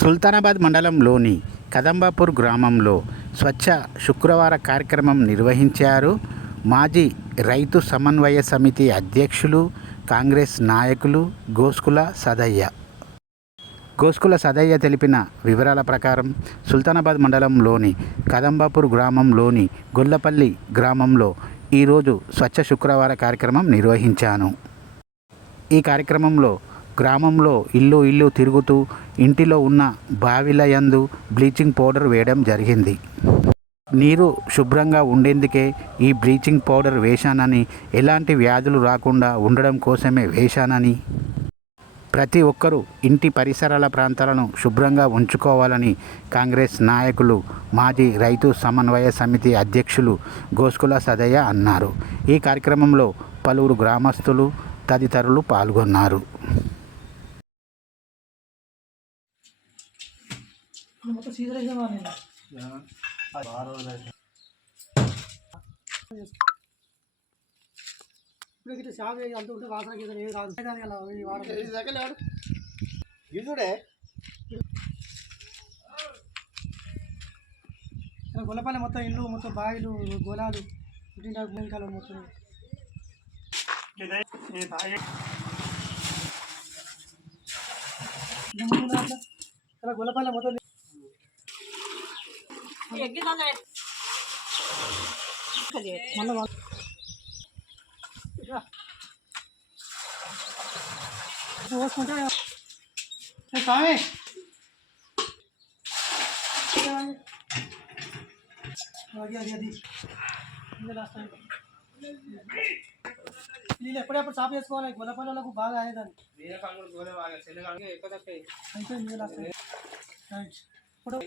సుల్తానాబాద్ మండలంలోని కదంబాపూర్ గ్రామంలో స్వచ్ఛ శుక్రవార కార్యక్రమం నిర్వహించారు. మాజీ రైతు సమన్వయ సమితి అధ్యక్షులు, కాంగ్రెస్ నాయకులు గోస్కుల సదయ్య తెలిపిన వివరాల ప్రకారం సుల్తానాబాద్ మండలంలోని కదంబాపూర్ గ్రామంలోని గొల్లపల్లి గ్రామంలో ఈరోజు స్వచ్ఛ శుక్రవార కార్యక్రమం నిర్వహించాను. ఈ కార్యక్రమంలో గ్రామంలో ఇల్లు తిరుగుతూ ఇంటిలో ఉన్న బావిల యందు బ్లీచింగ్ పౌడర్ వేయడం జరిగింది. నీరు శుభ్రంగా ఉండేందుకే ఈ బ్లీచింగ్ పౌడర్ వేశానని, ఎలాంటి వ్యాధులు రాకుండా ఉండడం కోసమే వేశానని, ప్రతి ఒక్కరూ ఇంటి పరిసరాల ప్రాంతాలను శుభ్రంగా ఉంచుకోవాలని కాంగ్రెస్ నాయకులు, మాజీ రైతు సమన్వయ సమితి అధ్యక్షులు గోస్కుల సదయ్య అన్నారు. ఈ కార్యక్రమంలో పలువురు గ్రామస్తులు తదితరులు పాల్గొన్నారు. గొల్లపల్లి మొత్తం ఇల్లు మొత్తం బావిలు గోళాలు పుట్టిన మొత్తం గొల్లపల్లి మొత్తం పోసుకుంటే స్వామి అది నీళ్ళు ఎప్పుడెప్పుడు సాఫ్ చేసుకోవాలి. గొల్లపల్లకు బాగా అయ్యేదాన్ని ఇప్పుడు